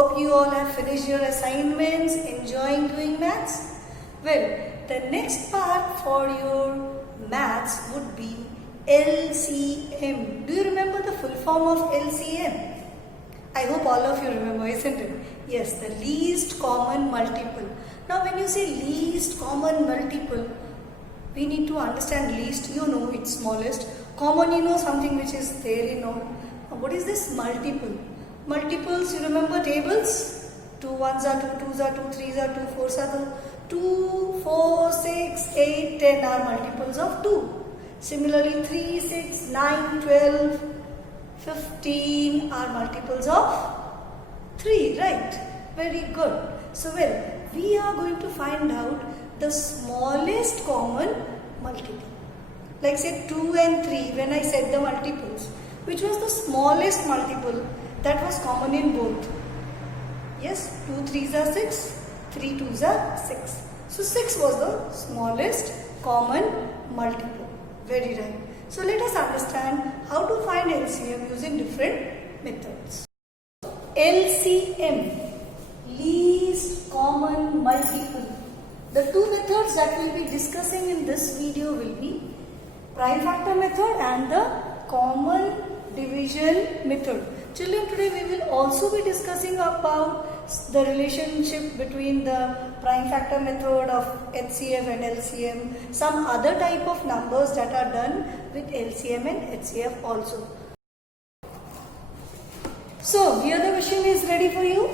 Hope you all have finished your assignments, enjoying doing maths. Well, the next part for your maths would be LCM. Do you remember the full form of LCM? I hope all of you remember, isn't it? Yes, the least common multiple. Now when you say least common multiple, we need to understand least, you know it's smallest. Common, you know something which is there in all. What is this multiple? Multiples, you remember tables? 2 1s are 2, 2s are 2, 3s are 2, 4s are 2, 4, 6, 8, 10 are multiples of 2. Similarly, 3, 6, 9, 12, 15 are multiples of 3, right? Very good. So, well, we are going to find out the smallest common multiple. Like say 2 and 3, when I said the multiples, which was the smallest multiple that was common in both? Yes, 2 3s are 6, 3 2s are 6. So 6 was the smallest common multiple. Very right. So let us understand how to find LCM using different methods. LCM, least common multiple. The two methods that we will be discussing in this video will be prime factor method and the common division method. Children, today we will also be discussing about the relationship between the prime factor method of HCF and LCM, some other type of numbers that are done with LCM and HCF also. So, here the question is ready for you.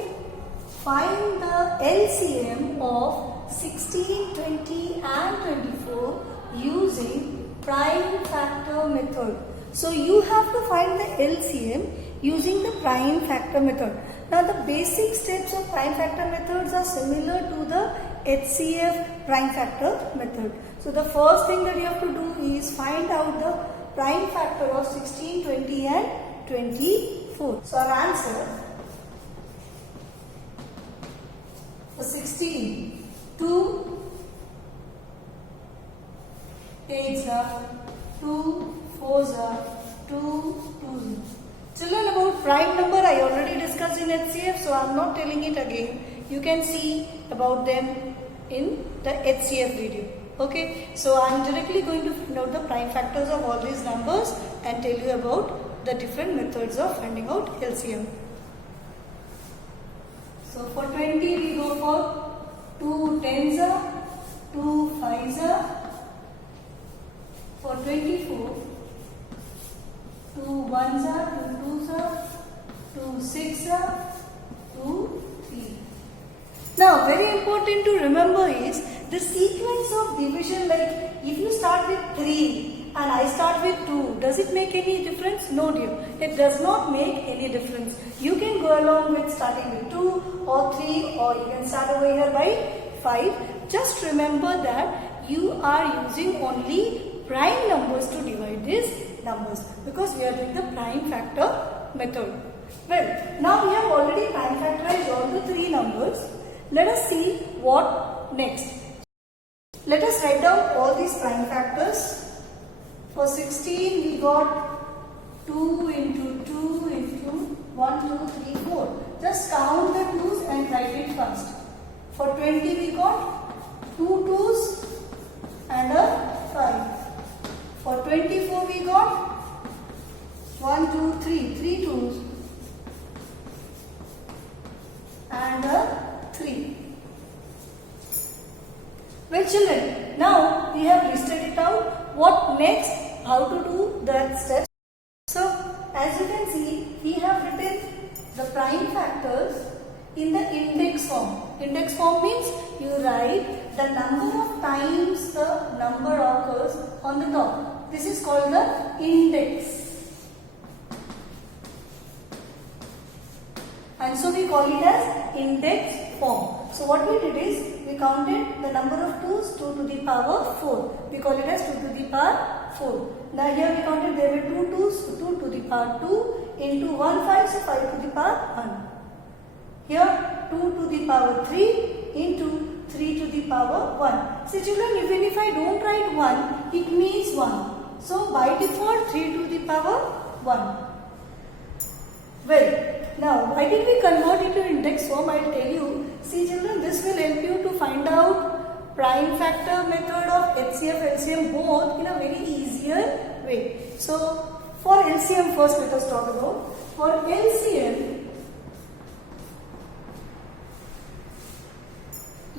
Find the LCM of 16, 20 and 24 using prime factor method. So, you have to find the LCM using the prime factor method. Now, the basic steps of prime factor methods are similar to the HCF prime factor method. So, the first thing that you have to do is find out the prime factor of 16, 20 and 24. So, our answer for 16, 2 8s are 2 4s are 2 2s. Children, about prime number I already discussed in HCF, so I am not telling it again. You can see about them in the HCF video. Okay, so I am directly going to find out the prime factors of all these numbers and tell you about the different methods of finding out LCM. So for 20 we go for 2 10s are, 2 5s are. For 24, 2 1s are, 2 2s are, 2 6s are, 2 3. Now, very important to remember is the sequence of division. Like if you start with 3 and I start with 2, does it make any difference? No dear, it does not make any difference. You can go along with starting with 2 or 3, or you can start over here by 5. Just remember that you are using only prime numbers to divide these numbers because we are doing the prime factor method. Well, now we have already prime factorized all the three numbers. Let us see what next. Let us write down all these prime factors. For 16 we got 2 into 2 into 1, 2, 3, 4. Just count the 2's and write it first. For 20 we got 2 2's and a 5. For 24 we got 1, 2, 3, 3 2's and a 3. Well children, now we have listed it out. What next? How to do that steps? So as you can see, we have written the prime factors in the index form. Index form means you write the number of times the number occurs on the top. This is called the index. And so we call it as index form. So what we did is we counted the number of 2's, 2 to the power 4. We call it as 2 to the power 4. Now here we counted there were 2 2's, 2 to the power 2 into 1 5, so 5 to the power 1. Here 2 to the power 3 into 3 to the power 1. So children, even if I don't write 1, it means 1. So by default 3 to the power 1. Well, Now, why did we convert it to index form? I'll tell you. See children, this will help you to find out prime factor method of HCF, LCM both in a very easier way. So, for LCM first let us talk about. For LCM,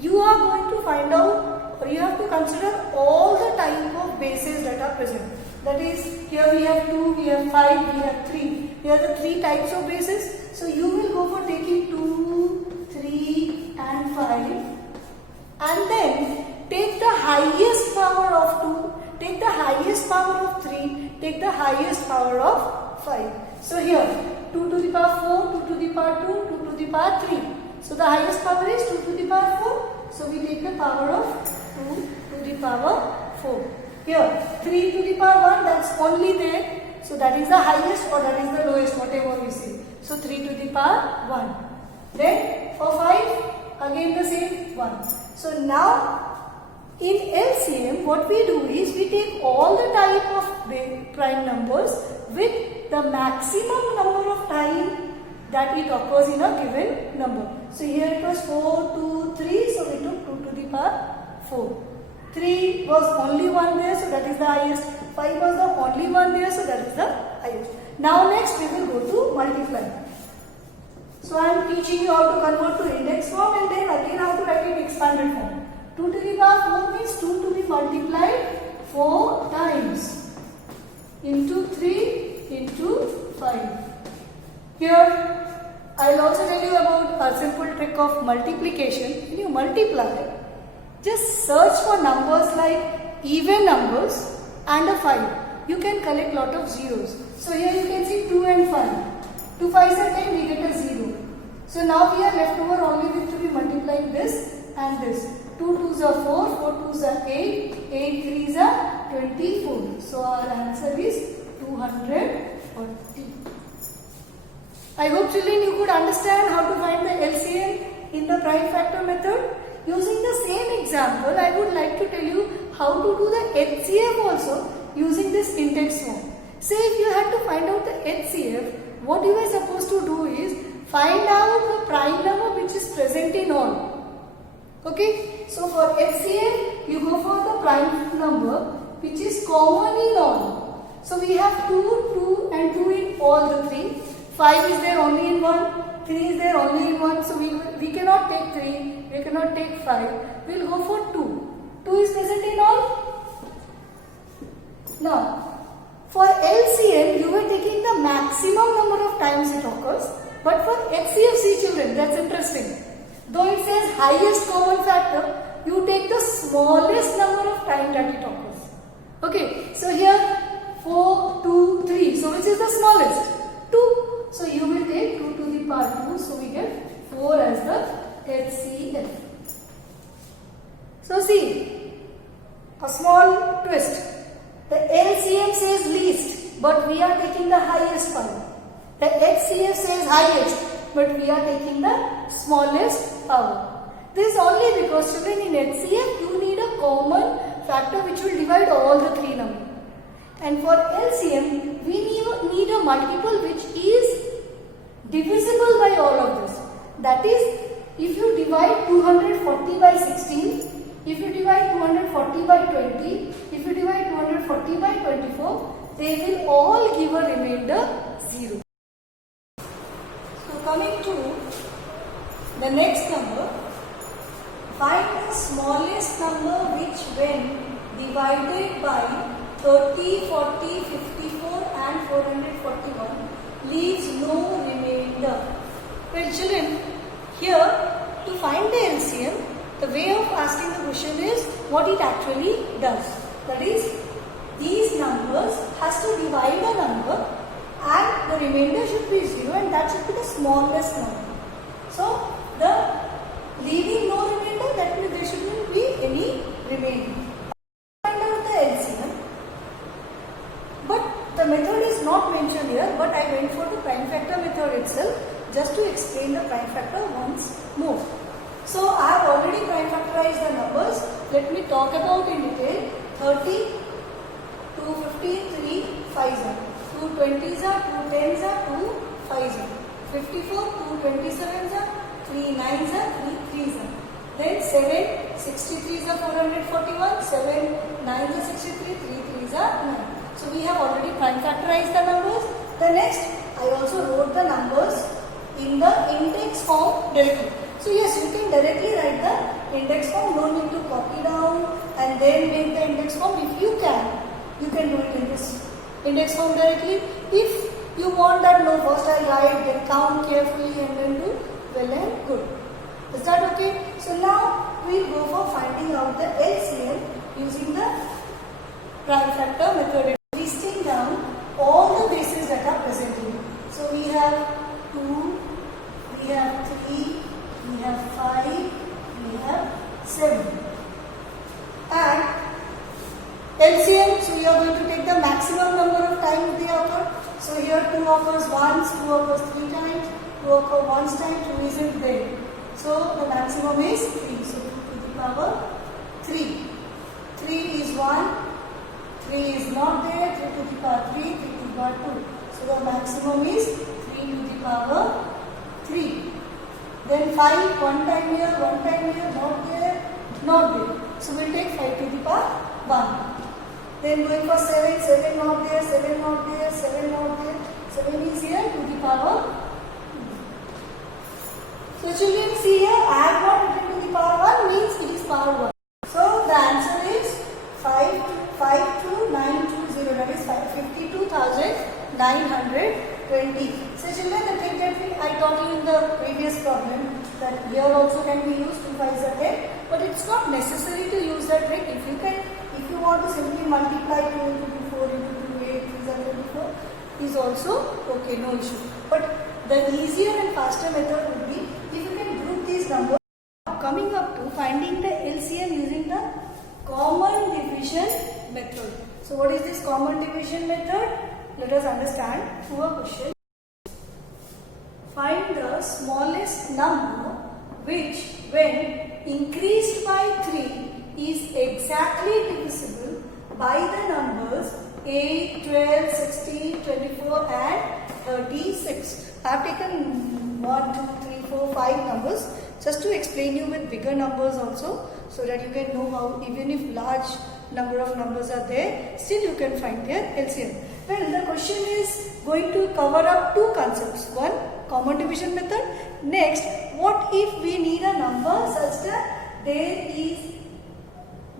you are going to find out, or you have to consider all the type of bases that are present. That is, here we have 2, we have 5, we have 3. Here are the 3 types of bases. So you will go for taking 2, 3 and 5 and then take the highest power of 2, take the highest power of 3, take the highest power of 5. So here 2 to the power 4, 2 to the power 2, 2 to the power 3. So the highest power is 2 to the power 4. So we take the power of 2 to the power 4. Here 3 to the power 1, that's only there. So that is the highest or that is the lowest, whatever we say. So 3 to the power 1. Then for 5, again the same 1. So now in LCM, what we do is we take all the type of prime numbers with the maximum number of time that it occurs in a given number. So here it was 4, 2, 3, so we took 2 to the power 4. 3 was only 1 there, so that is the highest. 5 was the only 1 there, so that is the highest. Now next we will go to multiply. So I am teaching you how to convert to index form and then again how to write it in expanded form. 2 to the power 4 means 2 to be multiplied 4 times into 3 into 5. Here I will also tell you about a simple trick of multiplication. When you multiply, just search for numbers like even numbers and a 5. You can collect lot of zeros. So here you can see 2 and 5. 2 5s are 10, we get a 0. So now we are left over only with to be multiplying this and this. 2 2s are 4, 4 2s are 8, 8 3s are 24. So our answer is 240. I hope children you could understand how to find the LCM in the prime factor method. Using the same example, I would like to tell you how to do the HCF also using this index form. Say if you had to find out the HCF, what you are supposed to do is find out the prime number which is present in all. Okay, so for HCF, you go for the prime number which is common in all. So we have 2, 2 and 2 in all the 3. 5 is there only in 1, 3 is there only in 1. So we cannot take 3, we cannot take 5. We will go for 2. 2 is present in all. Now, for LCM, you were taking the maximum number of times it occurs. But for HCF, children, that's interesting. Though it says highest common factor, you take the smallest number of times that it occurs. Okay, so here 4, 2, 3. So which is the smallest? 2. So you will take 2 to the power 2. So we get 4 as the HCF. So see, a small twist. The LCM says least, but we are taking the highest power. The HCF says highest, but we are taking the smallest power. This is only because children in HCF you need a common factor which will divide all the 3 numbers. And for LCM we need a multiple which is divisible by all of this. That is, if you divide 240 by 16, if you divide 240 by 20, if you divide 240 by 24, they will all give a remainder 0. So coming to the next number, find the smallest number which when divided by 30, 40, 54 and 441 leaves no remainder. Well children, here to find the LCM, the way of asking the question is what it actually does. That is, these numbers has to divide a number and the remainder should be 0 and that should be the smallest number. So, the leaving no remainder, that means there shouldn't be any remainder. Find out the LCM. But the method is not mentioned here, but I went for the prime factor method itself just to explain the prime factor once more. So I have already prime factorized the numbers. Let me talk about in detail. 30, 215, 3, 5s are, 2 20s are, 2 10s are, 2 5s are. 54, 2 27s are, 3 9s are, 3 3s are. Then 7 63s are 441, 7 9s are 63, 3 3s are 9. So we have already prime factorized the numbers. The next, I also wrote the numbers in the index form directly. So yes, you can directly write the index form, no need to copy down and then make the index form. If you can do it in this index form directly. If you want that, no, first I'll write, then count carefully and then do, well and good. Is that okay? So now we'll go for finding out the LCM using the prime factor method. Listing down all the bases that are present here. So we have 2, we have 3, we have 5, we have 7. And LCM, so you are going to take the maximum number of times they occur. So here 2 occurs once, 2 occurs 3 times, 2 occurs once time, 2 isn't there. So the maximum is 3. So 2 to the power 3. 3 is 1, 3 is not there, 3 to the power 3, 3 to the power 2. So the maximum is 3 to the power 3. Then 5, 1 time here, 1 time here, not there, not there. So we'll take 5 to the power 1. Then going for 7, 7 not there, 7 not there, 7 not there, 7 is here to the power. So children, see here, I have not written to the power 1 means it is power 1. So the answer is 52920, that is 52,920. So children, the trick that I taught you in the previous problem, that here also can be used, 2 5s are 10, but it's not necessary to use that trick. If you want to simply multiply 2 into 2, 4 into 2, 8, 3 are 24, is also okay, no issue. But the easier and faster method would be if you can group these numbers. Coming up to finding the LCM using the common division method. So what is this common division method? Let us understand through a question. Find the smallest number which, when increased by 3, is exactly divisible by the numbers 8, 12, 16, 24 and 36. I have taken 1, 2, 3, 4, 5 numbers just to explain you with bigger numbers also, so that you can know how even if large number of numbers are there, still you can find their LCM. Well, the question is going to cover up 2 concepts. One, common division method. Next, what if we need a number such that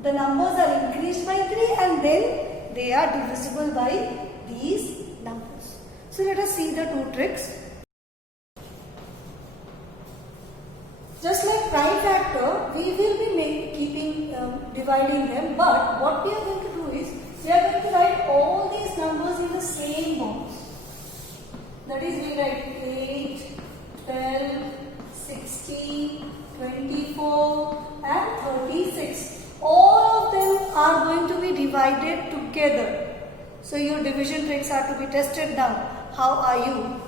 the numbers are increased by 3 and then they are divisible by these numbers. So let us see the 2 tricks. Just like prime factor, we will be dividing them, but what we are going to do is, we are going to write all these numbers in the same box. That is, we write 8, 12, 16, 24 and 36. All of them are going to be divided together. So your division tricks are to be tested now. How are you?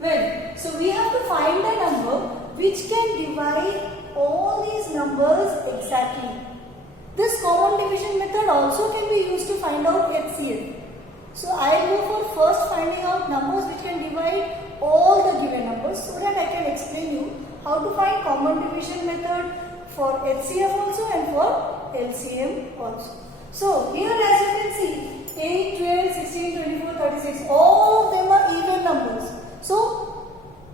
Well, so we have to find a number which can divide all these numbers exactly. This common division method also can be used to find out HCF. So I will go for first finding out numbers which can divide all the given numbers, so that I can explain you how to find common division method for HCF also and for LCM also. So here, as you can see, 8, 12, 16, 24, 36, all of them are even numbers. So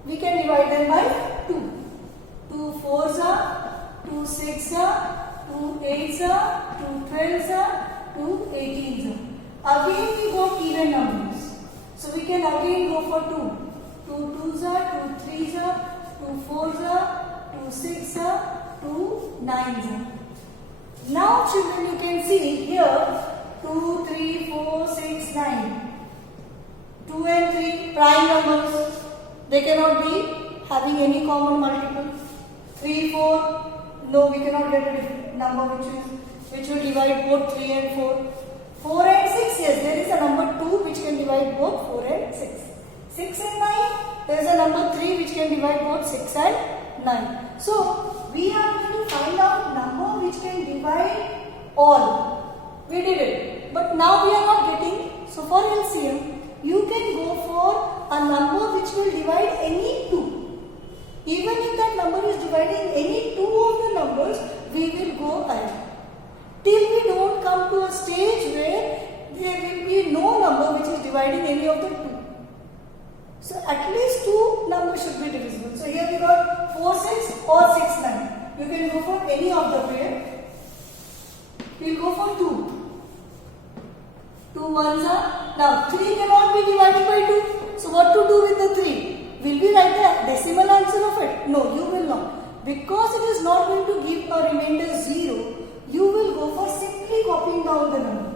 we can divide them by 2. 2 4s are, 2 6s are, 2 8s are, 2 12s are, 2 18s are. Again we got even numbers. So we can again go for 2. 2 2s are, 2 3s are, 2 4s are, 2 6s are, 2 9s are. Now children, you can see here 2, 3, 4, 6, 9. 2 and 3 prime numbers. They cannot be having any common multiple. 3, 4, no, we cannot get a number which will divide both 3 and 4. 4 and 6, yes, there is a number 2 which can divide both 4 and 6. 6 and 9, there is a number 3 which can divide both 6 and 9. So we are going to find out number which can divide all. We did it, but now we are not getting. So for LCM, you can go for a number which will divide any two. Even if that number is dividing any two of the numbers, we will go ahead. Till we don't come to a stage where there will be no number which is dividing any of the two. So at least two numbers should be divisible. So here we got 4, 6 or 6, 9. You can go for any of the pair. We will go for 2. 2 ones are. Now 3 cannot be divided by 2. So what to do with the 3? Will we write the decimal answer of it? No, you will not. Because it is not going to give a remainder 0, you will go for simply copying down the number.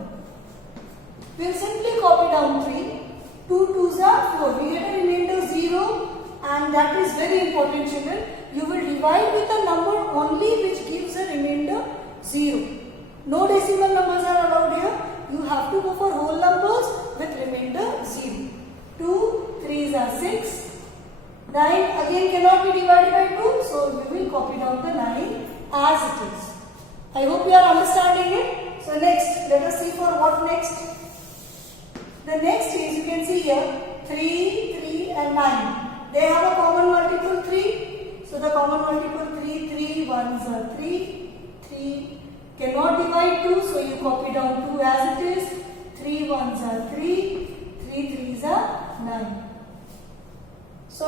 We will simply copy down 3. 2 2s are 4. We get a remainder 0, and that is very important, children. You will divide with a number only which gives a remainder 0. No decimal numbers are allowed here. You have to go for whole numbers with remainder 0. 2 3s are 6. 9 again cannot be divided by 2, so we will copy down the 9 as it is. I hope you are understanding it. So next, let us see for what next. The next is, you can see here, 3, 3 and 9. They have a common multiple 3. So the common multiple 3, 3 ones are 3. 3 cannot divide 2, so you copy down 2 as it is. 3 ones are 3. 3 3s are 9. So,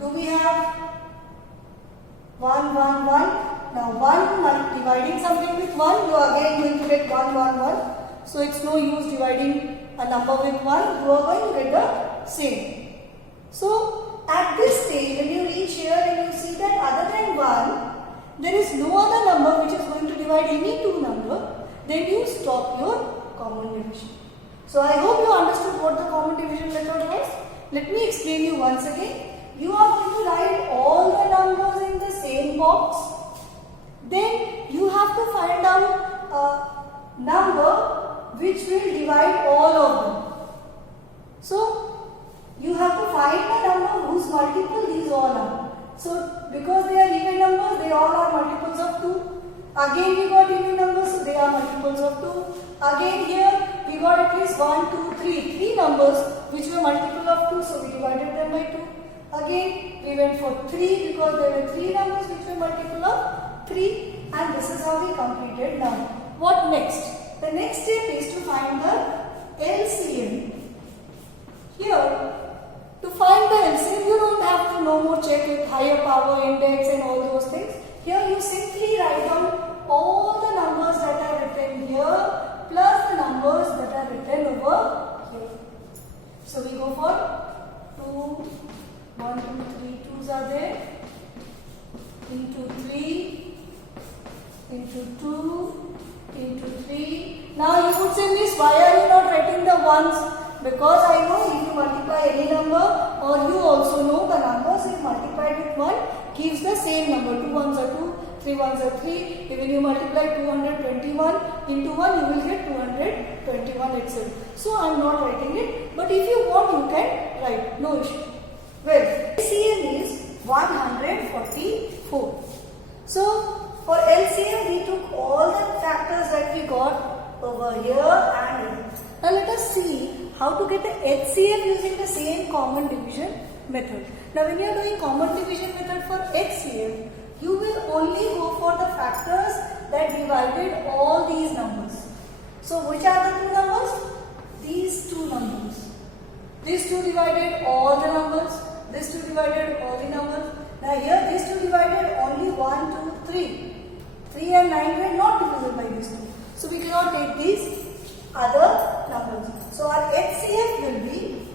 do we have 1, 1, 1? Now 1 dividing something with 1, you are again going to get 1, 1, 1. So, it's no use dividing a number with 1, you are going to get the same. So, at this stage, when you reach here and you see that other than 1, there is no other number which is going to divide any two number, then you stop your common division. So, I hope you understood what the common division method was. Let me explain you once again. You are going to write all the numbers in the same box. Then you have to find out a number which will divide all of them. So you have to find the number whose multiple these all are. So because they are even numbers, they all are multiples of 2. Again we got even numbers, so they are multiples of 2. Again here we got at least 1, 2, 3. 3 numbers which were multiple of 2, so we divided them by 2. Again we went for 3 because there were 3 numbers which were multiple of 3, and this is how we completed now. What next? The next step is to find the LCM. Here, to find the LCM, you don't have to no more check with higher power index and all those things. Here you simply write down all the numbers that are written here plus the numbers that are written over here. So we go for 2, 1, 2, 3, 2s are there, into 3, into 2, into 3. Now you would say, Miss, why are you not writing the ones? Because I know if you multiply any number, or you also know the numbers if multiplied with 1 gives the same number. 2 ones are 2, 3 ones are 3. Even you multiply 221 into 1, you will get 221 itself. So I am not writing it, but if you want, you can write, no issue. Well, LCM is 144. So for LCM, we took all the factors that we got over here and here. Now let us see how to get the HCF using the same common division method. Now when you are doing common division method for HCF, you will only go for the factors that divided all these numbers. So which are the two numbers? These two numbers. These two divided all the numbers. These two divided all the numbers. Now here these two divided only 1, 2, 3. 3 and 9 were not divisible by these two. So we cannot take these other numbers. So our HCF will be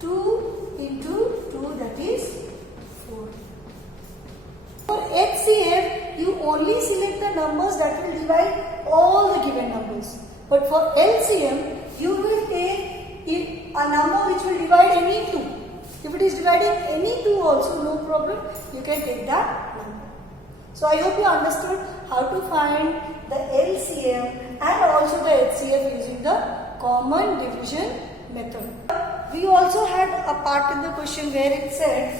2 into 2, that is 4. For HCF, you only select the numbers that will divide all the given numbers. But for LCM, you will take a number which will divide any two. If it is dividing any two also, no problem, you can take that number. So I hope you understood how to find the LCM and also the HCF using the common division method. We also had a part in the question where it said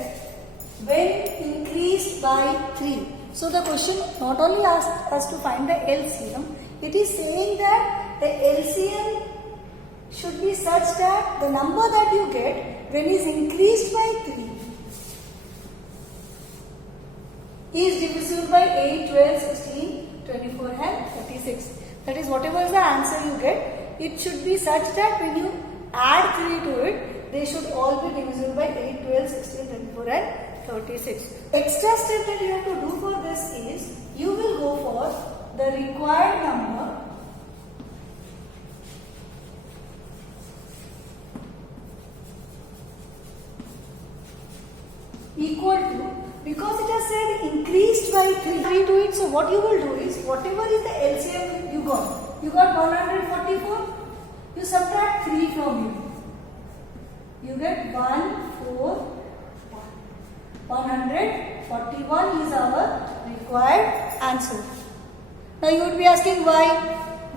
when increased by 3. So the question not only asked us to find the LCM, it is saying that the LCM should be such that the number that you get when is increased by 3 is divisible by 8, 12, 16, 24 and 36. That is, whatever is the answer you get, it should be such that when you add 3 to it, they should all be divisible by 8, 12, 16, 24 and 36. Extra step that you have to do for this is, you will go for the required number equal to, because it has said increased by 3 to it, so what you will do is, whatever is the LCM you got 144, you subtract 3 from here, you get 141 is our required answer. Now you would be asking, why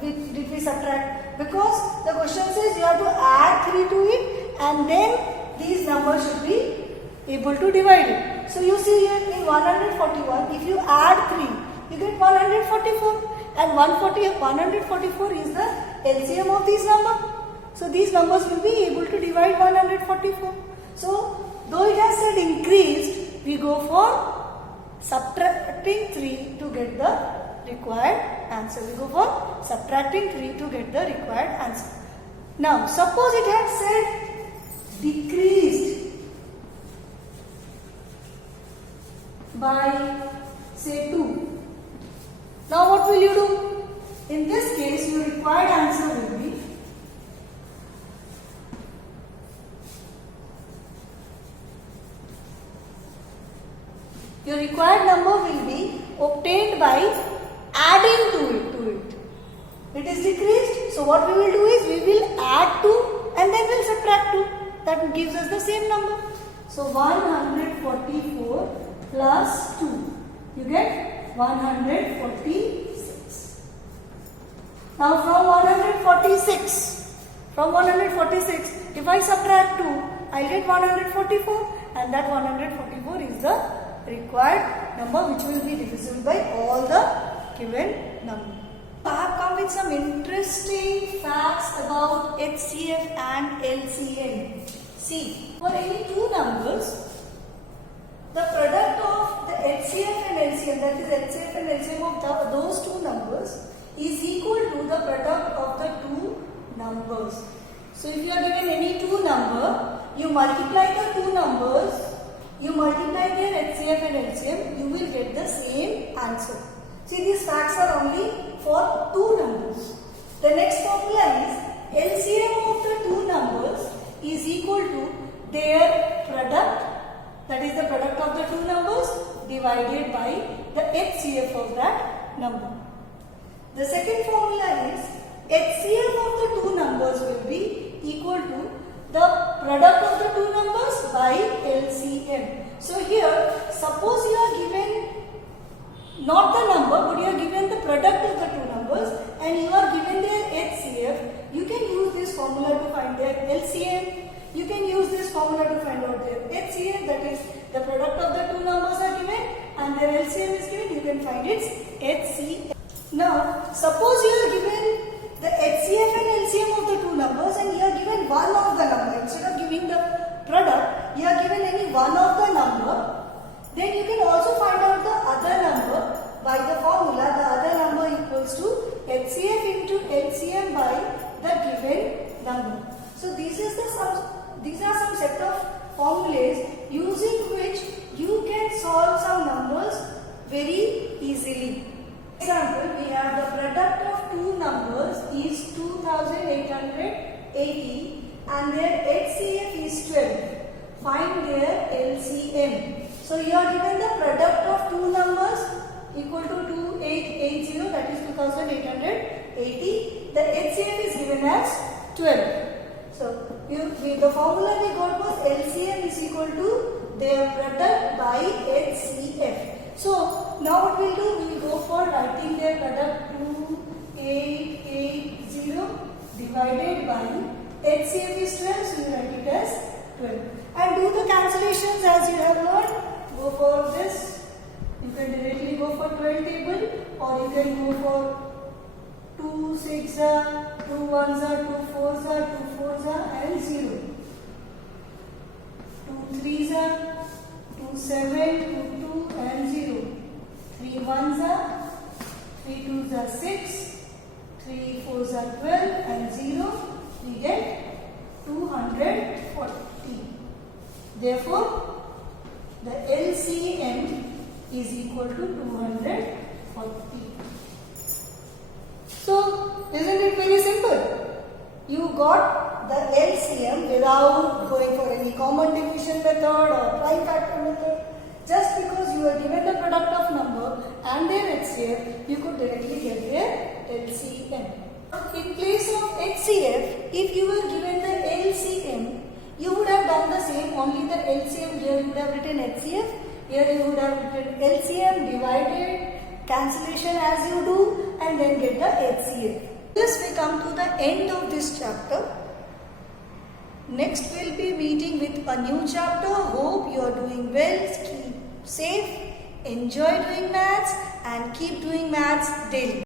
did we subtract? Because the question says you have to add 3 to it and then these numbers should be able to divide it. So you see here in 141, if you add 3, you get 144, and 144 is the LCM of these numbers. So these numbers will be able to divide 144. So though it has said increased, we go for subtracting 3 to get the required answer. We go for subtracting 3 to get the required answer. Now suppose it had said decreased by say 2. Now what will you do? In this case, your required answer will be obtained by adding to it. It is decreased. So what we will do is, we will add 2 and then we'll subtract 2. That gives us the same number. So 144 plus 2. You get 146. Now from 146, if I subtract 2, I'll get 144, and that 144 is the required number which will be divisible by all the given numbers. I have come with some interesting facts about HCF and LCM. See, for any two numbers, the product of the HCF and LCM, that is HCF and LCM of those two numbers, is equal to the product of the two numbers. So if you are given any two number, you multiply the two numbers, you multiply their HCF and LCM, you will get the same answer. See, these facts are only for two numbers. The next formula is LCM of the two numbers is equal to their product, that is the product of the two numbers, divided by the HCF of that number. The second formula is HCF of the two numbers will be equal to the product of the two numbers by LCM. So here, suppose you are given not the number, but you are given the product of the two numbers and you are given their HCF, you can use this formula to find their LCM. You can use this formula to find out their HCF, that is the product of the two numbers are given and their LCM is given, you can find its HCF. Now, suppose you are given the HCF and LCM of the two numbers and you are given one of the number. Instead of giving the product, you are given any one of the number. Then you can also find out the other number by the formula. The other number equals to HCF into LCM by the given number. So these are some set of formulas using which you can solve some numbers very easily. For example, we have the product of two numbers is 2880 and their HCF is 12. Find their LCM. So you are given the product of two numbers equal to 2880, that is 2880. The HCF is given as 12. So the formula we got was LCM is equal to their product by HCF. So now what we will do, we will go for writing their product 2880 divided by HCF is 12, so you write it as 12. And do the cancellations as you have learned. Go for this. You can directly go for 12 table, or you can go for 2 6 2 1s are 2 4s are 2 4s are and 0. 2 3s are 2 7 2 2 and 0. 3 1s are 3 2s are 6. 3 4s are 12 and 0. We get 240. Therefore, the LCM is equal to 240. So, isn't it very simple? You got the LCM without going for any common division method or trifactor method. Just because you were given the product of number and their HCF, you could directly get their LCM. In place of HCF, if you were given the LCM, you would have done the same, only the LCM here you would have written HCF, here you would have written LCM, divided, cancellation as you do, and then get the HCF. Thus we come to the end of this chapter. Next we'll be meeting with a new chapter. Hope you are doing well, keep safe, enjoy doing maths and keep doing maths daily.